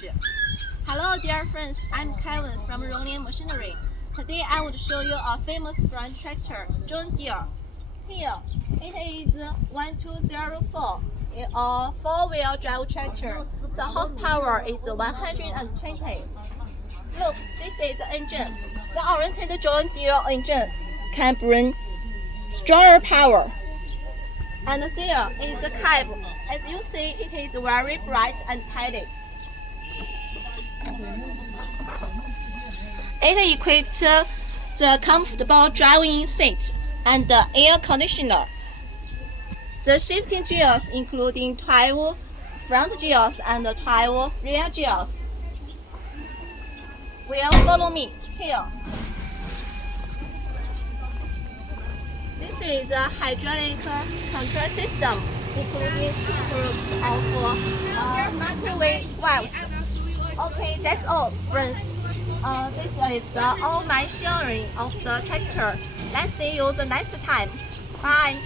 识。Hello, dear friends. I'm Kevin from Rolling Machinery. Today, I will show you a famous brand tractor, John Deere. Here, it is 1204, a four-wheel drive tractor. The horsepower is 120. Look, this is the engine. The oriented John Deere engine can bring stronger power. And there is the cab. As you see, it is very bright and tidy. It equipped the comfortable driving seat and the air conditioner. The shifting gears including 12 front gears and 12 rear gears. Will follow me here. This is a hydraulic control system, including two groups of multi-way valves. Okay, that's all, friends. This is the all machinery of the tractor. Let's see you the next time. Bye.